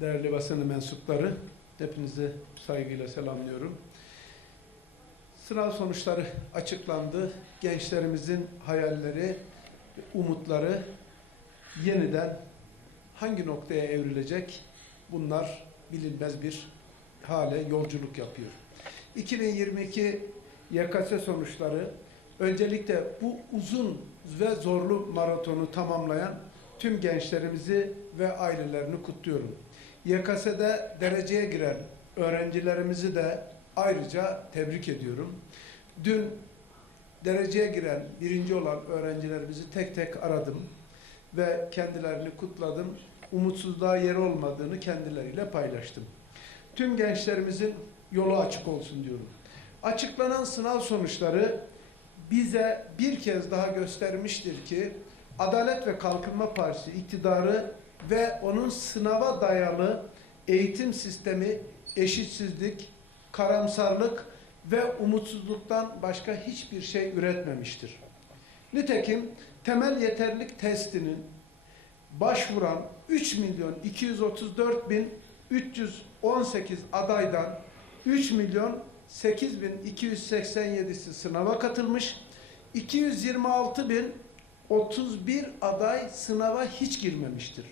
değerli basın mensupları, hepinizi saygıyla selamlıyorum. Sınav sonuçları açıklandı. Gençlerimizin hayalleri, umutları yeniden hangi noktaya evrilecek? Bunlar bilinmez bir hale yolculuk yapıyor. 2022 YKS sonuçları öncelikle bu uzun ve zorlu maratonu tamamlayan tüm gençlerimizi ve ailelerini kutluyorum. YKS'de dereceye giren öğrencilerimizi de ayrıca tebrik ediyorum. Dün dereceye giren birinci olan öğrencilerimizi tek tek aradım ve kendilerini kutladım. Umutsuzluğa yer olmadığını kendileriyle paylaştım. Tüm gençlerimizin yolu açık olsun diyorum. Açıklanan sınav sonuçları bize bir kez daha göstermiştir ki Adalet ve Kalkınma Partisi iktidarı ve onun sınava dayalı eğitim sistemi eşitsizlik, karamsarlık ve umutsuzluktan başka hiçbir şey üretmemiştir. Nitekim temel yeterlilik testinin başvuran 3 milyon 234 bin 318 adaydan 3 milyon 8 bin 287'si sınava katılmış. 226 bin 31 aday sınava hiç girmemiştir.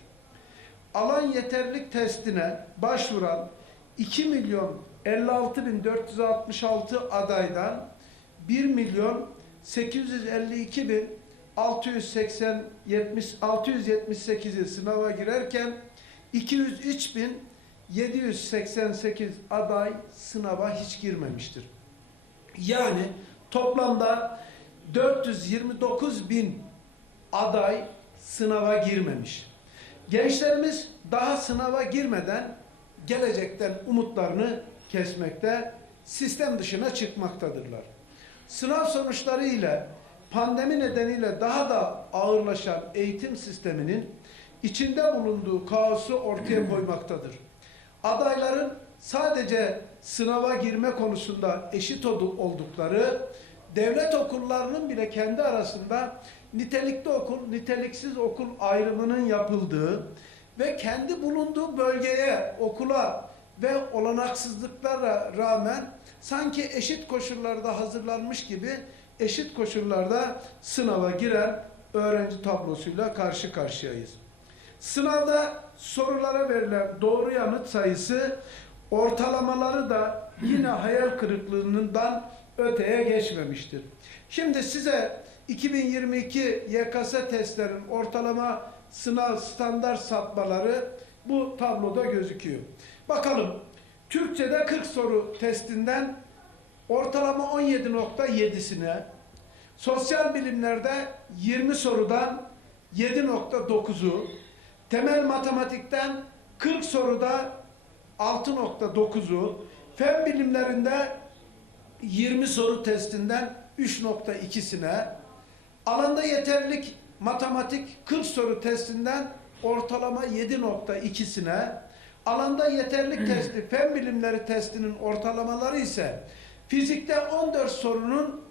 Alan yeterlilik testine başvuran 2 milyon 56 bin 466 adaydan 1 milyon 852 bin 680 70 678'i sınava girerken 203 bin 788 aday sınava hiç girmemiştir. Yani toplamda 429 bin aday sınava girmemiş. Gençlerimiz daha sınava girmeden gelecekten umutlarını kesmekte, sistem dışına çıkmaktadırlar. Sınav sonuçları ile pandemi nedeniyle daha da ağırlaşan eğitim sisteminin içinde bulunduğu kaosu ortaya koymaktadır. Adayların sadece sınava girme konusunda eşit oldukları, devlet okullarının bile kendi arasında nitelikli okul, niteliksiz okul ayrımının yapıldığı ve kendi bulunduğu bölgeye, okula ve olanaksızlıklara rağmen sanki eşit koşullarda hazırlanmış gibi eşit koşullarda sınava giren öğrenci tablosuyla karşı karşıyayız. Sınavda sorulara verilen doğru yanıt sayısı ortalamaları da yine hayal kırıklığından öteye geçmemiştir. Şimdi size 2022 YKS testlerin ortalama sınav standart sapmaları bu tabloda gözüküyor. Bakalım Türkçe'de 40 soru testinden ortalama 17.7'sine, sosyal bilimlerde 20 sorudan 7.9'u, temel matematikten 40 soruda 6.9'u, fen bilimlerinde 20 soru testinden 3.2'sine, alanda yeterlilik matematik 40 soru testinden ortalama 7.2'sine, alanda yeterlilik testi fen bilimleri testinin ortalamaları ise fizikte 14 sorunun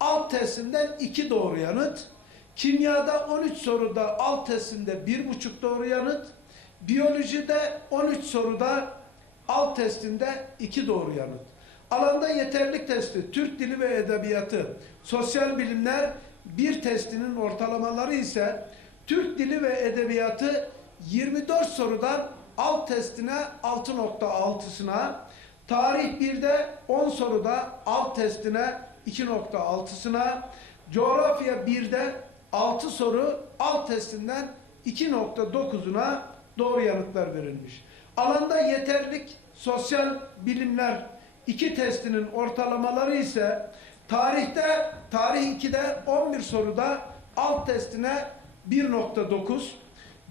alt testinden 2 doğru yanıt, kimyada 13 soruda alt testinde 1,5 doğru yanıt, biyolojide 13 soruda alt testinde 2 doğru yanıt. Alanda yeterlilik testi, Türk Dili ve Edebiyatı, Sosyal Bilimler bir testinin ortalamaları ise Türk Dili ve Edebiyatı 24 sorudan alt testine 6.6'sına, tarih 1'de 10 soruda alt testine 2.6'sına, coğrafya 1'de 6 soru alt testinden 2.9'una doğru yanıtlar verilmiş. Alanda yeterlik sosyal bilimler iki testinin ortalamaları ise tarihte tarih 2'de 11 soruda alt testine 1.9,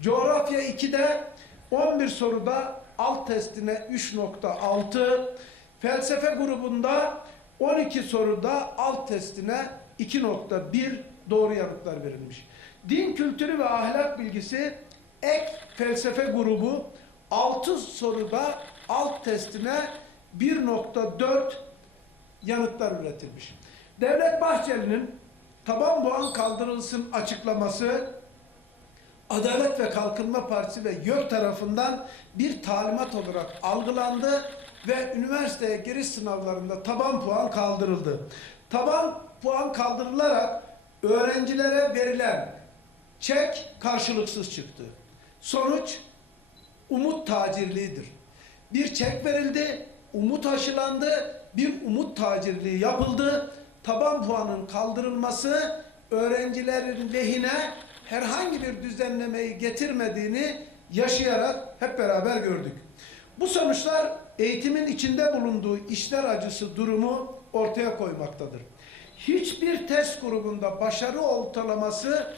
coğrafya 2'de 11 soruda alt testine 3.6, felsefe grubunda 12 soruda alt testine 2.1 doğru yanıtlar verilmiş. Din kültürü ve ahlak bilgisi ek felsefe grubu 6 soruda alt testine 1.4 yanıtlar üretilmiş. Devlet Bahçeli'nin taban puan kaldırılsın açıklaması Adalet ve Kalkınma Partisi ve YÖK tarafından bir talimat olarak algılandı ve üniversiteye giriş sınavlarında taban puan kaldırıldı. Taban puan kaldırılarak öğrencilere verilen çek karşılıksız çıktı. Sonuç umut tacirliğidir. Bir çek verildi, umut aşılandı, bir umut tacirliği yapıldı. Taban puanın kaldırılması öğrencilerin lehine herhangi bir düzenlemeyi getirmediğini yaşayarak hep beraber gördük. Bu sonuçlar eğitimin içinde bulunduğu işler acısı durumu ortaya koymaktadır. Hiçbir test grubunda başarı ortalaması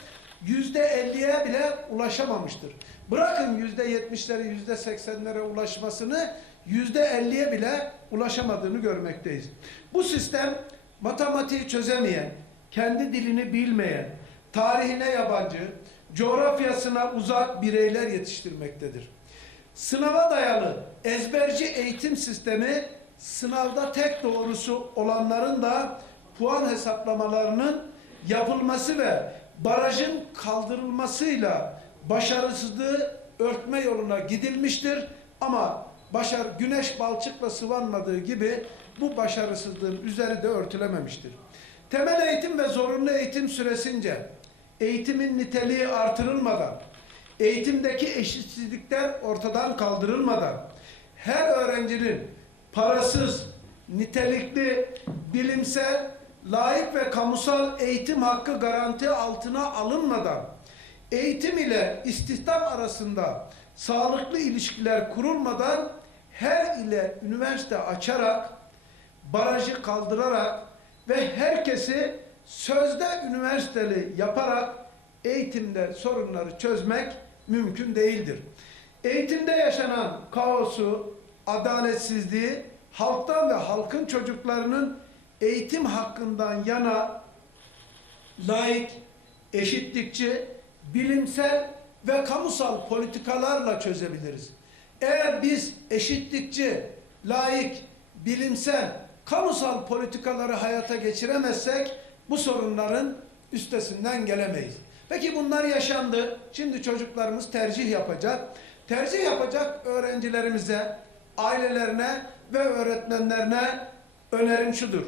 yüzde elliye bile ulaşamamıştır. Bırakın yüzde yetmişlere, yüzde seksenlere ulaşmasını yüzde elliye bile ulaşamadığını görmekteyiz. Bu sistem matematiği çözemeyen, kendi dilini bilmeyen, tarihine yabancı, coğrafyasına uzak bireyler yetiştirmektedir. Sınava dayalı ezberci eğitim sistemi sınavda tek doğrusu olanların da puan hesaplamalarının yapılması ve barajın kaldırılmasıyla başarısızlığı örtme yoluna gidilmiştir. Ama başar güneş balçıkla sıvanmadığı gibi bu başarısızlığın üzeri de örtülememiştir. Temel eğitim ve zorunlu eğitim süresince eğitimin niteliği artırılmadan, eğitimdeki eşitsizlikler ortadan kaldırılmadan her öğrencinin parasız, nitelikli, bilimsel, layık ve kamusal eğitim hakkı garanti altına alınmadan eğitim ile istihdam arasında sağlıklı ilişkiler kurulmadan her ile üniversite açarak barajı kaldırarak ve herkesi sözde üniversiteli yaparak eğitimde sorunları çözmek mümkün değildir. Eğitimde yaşanan kaosu, adaletsizliği halktan ve halkın çocuklarının eğitim hakkından yana layık, eşitlikçi, bilimsel ve kamusal politikalarla çözebiliriz. Eğer biz eşitlikçi, layık, bilimsel, kamusal politikaları hayata geçiremezsek bu sorunların üstesinden gelemeyiz. Peki bunlar yaşandı. Şimdi çocuklarımız tercih yapacak. Tercih yapacak öğrencilerimize, ailelerine ve öğretmenlerine önerim şudur.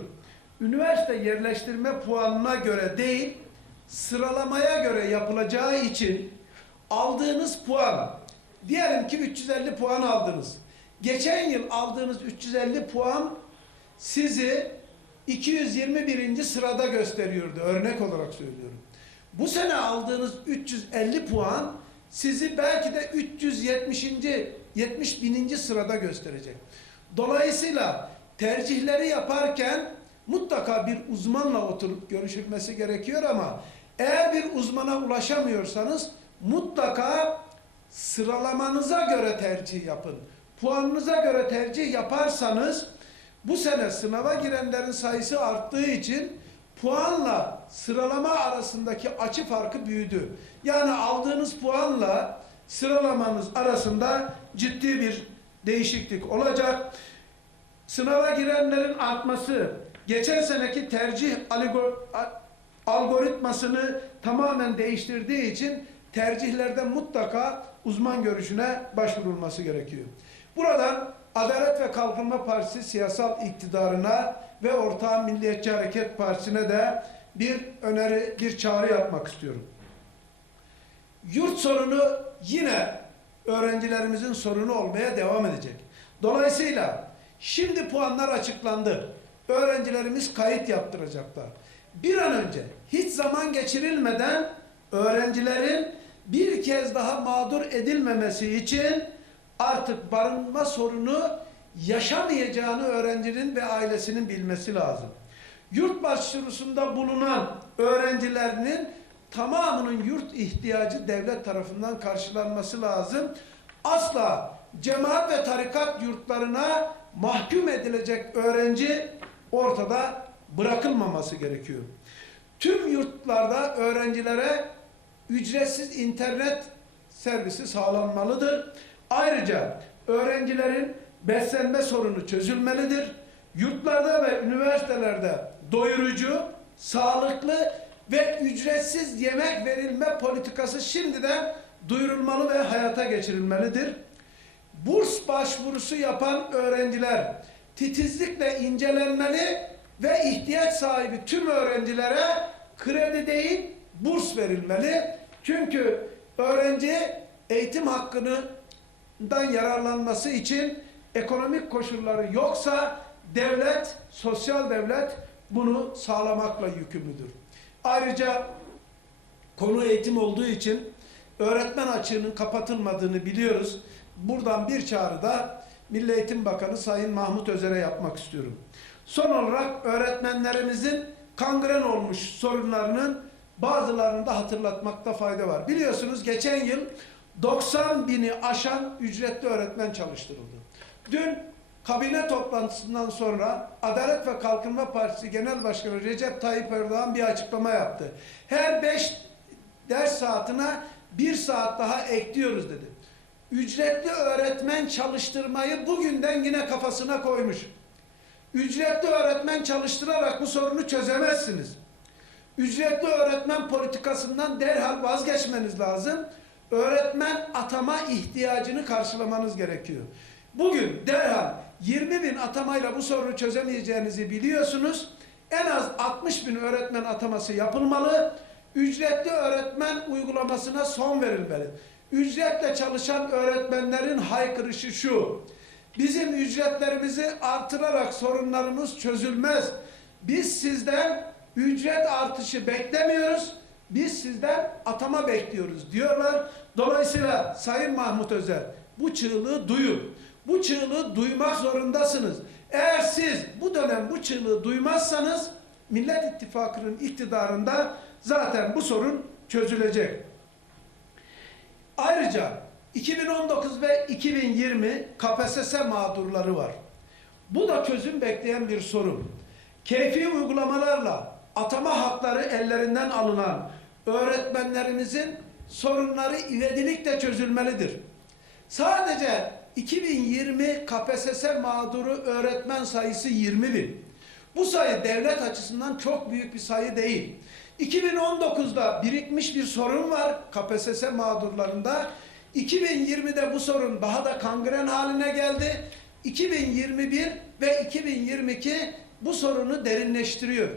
Üniversite yerleştirme puanına göre değil, sıralamaya göre yapılacağı için aldığınız puan, diyelim ki 350 puan aldınız. Geçen yıl aldığınız 350 puan sizi 221. sırada gösteriyordu. Örnek olarak söylüyorum. Bu sene aldığınız 350 puan sizi belki de 370. 70 bininci sırada gösterecek. Dolayısıyla tercihleri yaparken mutlaka bir uzmanla oturup görüşülmesi gerekiyor ama eğer bir uzmana ulaşamıyorsanız mutlaka sıralamanıza göre tercih yapın. Puanınıza göre tercih yaparsanız bu sene sınava girenlerin sayısı arttığı için puanla sıralama arasındaki açı farkı büyüdü. Yani aldığınız puanla sıralamanız arasında ciddi bir değişiklik olacak. Sınava girenlerin artması, geçen seneki tercih algoritmasını tamamen değiştirdiği için tercihlerde mutlaka uzman görüşüne başvurulması gerekiyor. Buradan Adalet ve Kalkınma Partisi siyasal iktidarına ve Ortağı Milliyetçi Hareket Partisi'ne de bir öneri, bir çağrı yapmak istiyorum. Yurt sorunu yine öğrencilerimizin sorunu olmaya devam edecek. Dolayısıyla şimdi puanlar açıklandı. Öğrencilerimiz kayıt yaptıracaklar. Bir an önce hiç zaman geçirilmeden öğrencilerin bir kez daha mağdur edilmemesi için artık barınma sorunu yaşamayacağını öğrencinin ve ailesinin bilmesi lazım. Yurt başvurusunda bulunan öğrencilerinin tamamının yurt ihtiyacı devlet tarafından karşılanması lazım. Asla cemaat ve tarikat yurtlarına mahkum edilecek öğrenci ortada bırakılmaması gerekiyor. Tüm yurtlarda öğrencilere ücretsiz internet servisi sağlanmalıdır. Ayrıca öğrencilerin beslenme sorunu çözülmelidir. Yurtlarda ve üniversitelerde doyurucu, sağlıklı ve ücretsiz yemek verilme politikası şimdiden duyurulmalı ve hayata geçirilmelidir. Burs başvurusu yapan öğrenciler titizlikle incelenmeli ve ihtiyaç sahibi tüm öğrencilere kredi değil burs verilmeli. Çünkü öğrenci eğitim hakkından yararlanması için ekonomik koşulları yoksa devlet, sosyal devlet bunu sağlamakla yükümlüdür. Ayrıca konu eğitim olduğu için öğretmen açığının kapatılmadığını biliyoruz. Buradan bir çağrı da Milli Eğitim Bakanı Sayın Mahmut Özer'e yapmak istiyorum. Son olarak öğretmenlerimizin kangren olmuş sorunlarının bazılarını da hatırlatmakta fayda var. Biliyorsunuz geçen yıl 90 bini aşan ücretli öğretmen çalıştırıldı. Dün kabine toplantısından sonra Adalet ve Kalkınma Partisi Genel Başkanı Recep Tayyip Erdoğan bir açıklama yaptı. Her 5 ders saatine bir saat daha ekliyoruz dedi. Ücretli öğretmen çalıştırmayı bugünden yine kafasına koymuş. Ücretli öğretmen çalıştırarak bu sorunu çözemezsiniz. Ücretli öğretmen politikasından derhal vazgeçmeniz lazım. Öğretmen atama ihtiyacını karşılamanız gerekiyor. Bugün derhal 20 bin atamayla bu sorunu çözemeyeceğinizi biliyorsunuz. En az 60 bin öğretmen ataması yapılmalı. Ücretli öğretmen uygulamasına son verilmeli. Ücretle çalışan öğretmenlerin haykırışı şu. Bizim ücretlerimizi artırarak sorunlarımız çözülmez. Biz sizden ücret artışı beklemiyoruz. Biz sizden atama bekliyoruz diyorlar. Dolayısıyla Sayın Mahmut Özer bu çığlığı duyun. Bu çığlığı duymak zorundasınız. Eğer siz bu dönem bu çığlığı duymazsanız Millet İttifakı'nın iktidarında zaten bu sorun çözülecek. Ayrıca 2019 ve 2020 KPSS mağdurları var. Bu da çözüm bekleyen bir sorun. Keyfi uygulamalarla atama hakları ellerinden alınan öğretmenlerimizin sorunları ivedilikle çözülmelidir. Sadece 2020 KPSS mağduru öğretmen sayısı 20 bin. Bu sayı devlet açısından çok büyük bir sayı değil. 2019'da birikmiş bir sorun var KPSS mağdurlarında. 2020'de bu sorun daha da kangren haline geldi. 2021 ve 2022 bu sorunu derinleştiriyor.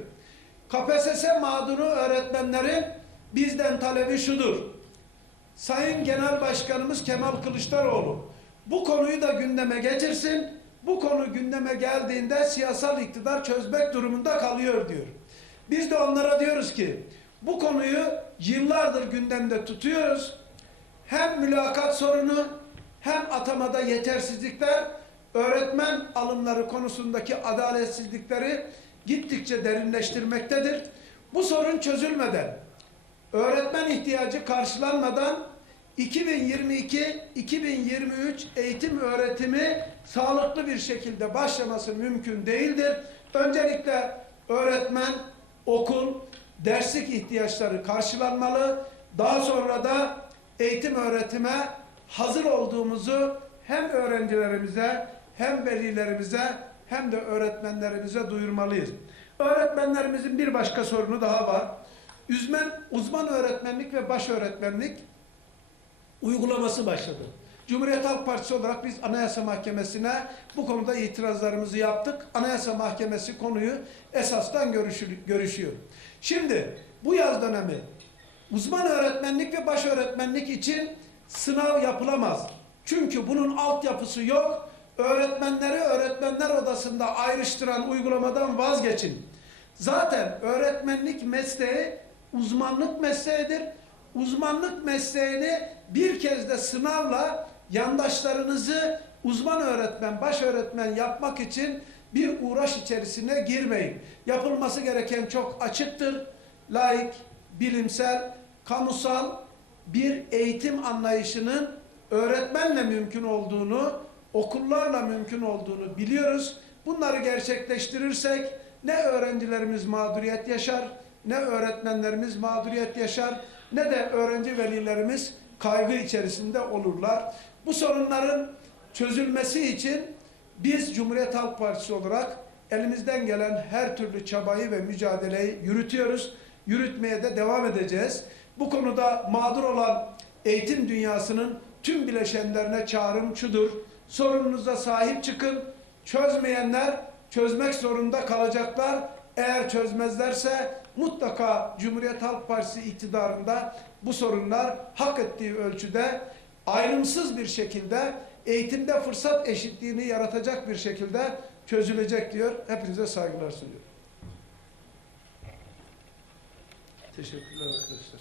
KPSS mağduru öğretmenlerin bizden talebi şudur. Sayın Genel Başkanımız Kemal Kılıçdaroğlu bu konuyu da gündeme getirsin. Bu konu gündeme geldiğinde siyasal iktidar çözmek durumunda kalıyor diyor. Biz de onlara diyoruz ki bu konuyu yıllardır gündemde tutuyoruz. Hem mülakat sorunu hem atamada yetersizlikler öğretmen alımları konusundaki adaletsizlikleri gittikçe derinleştirmektedir. Bu sorun çözülmeden, öğretmen ihtiyacı karşılanmadan 2022-2023 eğitim öğretimi sağlıklı bir şekilde başlaması mümkün değildir. Öncelikle öğretmen, okul, derslik ihtiyaçları karşılanmalı. Daha sonra da eğitim öğretime hazır olduğumuzu hem öğrencilerimize hem velilerimize hem de öğretmenlerimize duyurmalıyız. Öğretmenlerimizin bir başka sorunu daha var. Uzman, uzman öğretmenlik ve baş öğretmenlik uygulaması başladı. Cumhuriyet Halk Partisi olarak biz Anayasa Mahkemesi'ne bu konuda itirazlarımızı yaptık. Anayasa Mahkemesi konuyu esastan görüşüyor. Şimdi bu yaz dönemi uzman öğretmenlik ve baş öğretmenlik için sınav yapılamaz. Çünkü bunun altyapısı yok. Öğretmenleri öğretmenler odasında ayrıştıran uygulamadan vazgeçin. Zaten öğretmenlik mesleği uzmanlık mesleğidir. Uzmanlık mesleğini bir kez de sınavla yandaşlarınızı uzman öğretmen, baş öğretmen yapmak için bir uğraş içerisine girmeyin. Yapılması gereken çok açıktır. Laik, bilimsel, kamusal bir eğitim anlayışının öğretmenle mümkün olduğunu, okullarla mümkün olduğunu biliyoruz. Bunları gerçekleştirirsek ne öğrencilerimiz mağduriyet yaşar, ne öğretmenlerimiz mağduriyet yaşar, ne de öğrenci velilerimiz kaygı içerisinde olurlar. Bu sorunların çözülmesi için biz Cumhuriyet Halk Partisi olarak elimizden gelen her türlü çabayı ve mücadeleyi yürütüyoruz. Yürütmeye de devam edeceğiz. Bu konuda mağdur olan eğitim dünyasının tüm bileşenlerine çağrım şudur. Sorununuza sahip çıkın. Çözmeyenler çözmek zorunda kalacaklar. Eğer çözmezlerse mutlaka Cumhuriyet Halk Partisi iktidarında bu sorunlar hak ettiği ölçüde ayrımsız bir şekilde eğitimde fırsat eşitliğini yaratacak bir şekilde çözülecek diyor. Hepinize saygılar sunuyorum. Teşekkürler arkadaşlar.